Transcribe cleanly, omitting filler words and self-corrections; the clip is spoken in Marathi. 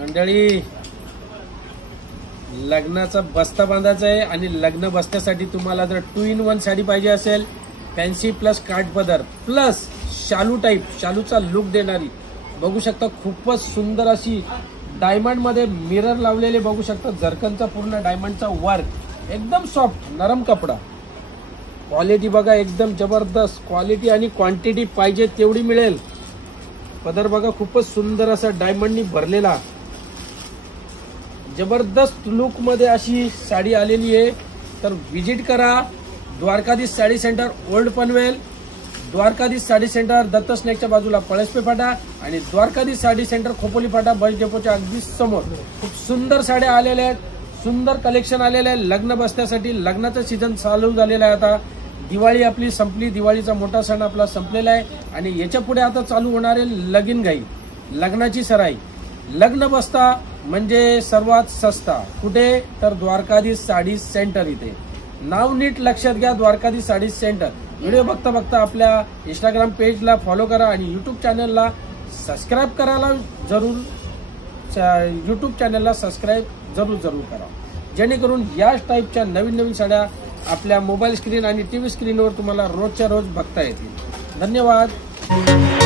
मंडळी लग्नाचा बस्ता बांधायचा आहे आणि लग्न बस्त्यासाठी तुम्हाला जर 2 in 1 साडी पाहिजे असेल, फॅन्सी प्लस काठपदर प्लस शालू टाईप, शालूचा लुक देणारी, बघू शकता खूपच सुंदर अशी डायमंड मध्ये मिरर लावलेले बघू शकता, झरकनचा पूर्ण डायमंडचा वर्क, एकदम सॉफ्ट नरम कपडा, क्वालिटी बघा एकदम जबरदस्त क्वालिटी आणि क्वांटिटी पाहिजे तेवढी मिळेल। पदर बघा खूपच सुंदर असा डायमंडनी भरलेला, जबरदस्त लुक मध्ये अशी साडी आलेली आहे। तर विजिट करा Dwarkadhish sari centre, old Panvel, Dwarkadhish sari centre Datta स्नॅकच्या बाजूला पळसपे फाटा आणि द्वारकाधीश साडी सेंटर खोपोली फाटा बस डेपोच्या अगदी समोर। खूप सुंदर साड्या आलेल्या आहेत, सुंदर कलेक्शन आलेलं आहे लग्न बसण्यासाठी। लग्नाचा सीझन चालू झालेला आहे, आता दिवाळी आपली संपली, दिवाळीचा मोठा सण आपला संपलेला आहे आणि याच्या पुढे आता चालू होणारे लगीन घाई, लग्नाची सराई। लग्न बसता म्हणजे सर्वात सस्ता कुठे, तर द्वारकाधीश साडी सेंटर इथे। नाव नीट लक्षात घ्या, द्वारकाधीश साडी सेंटर। व्हिडिओ बघता बघता आपल्या इंस्टाग्राम पेजला फॉलो करा आणि यूट्यूब चॅनलला सबस्क्राईब करायला जरूर, यूट्यूब चॅनलला सबस्क्राईब जरूर करा, जेणेकरून याच टाईपच्या नवीन नवीन साड्या आपल्या मोबाईल स्क्रीन आणि टीव्ही स्क्रीनवर तुम्हाला रोजच्या रोज बघता येतील। धन्यवाद।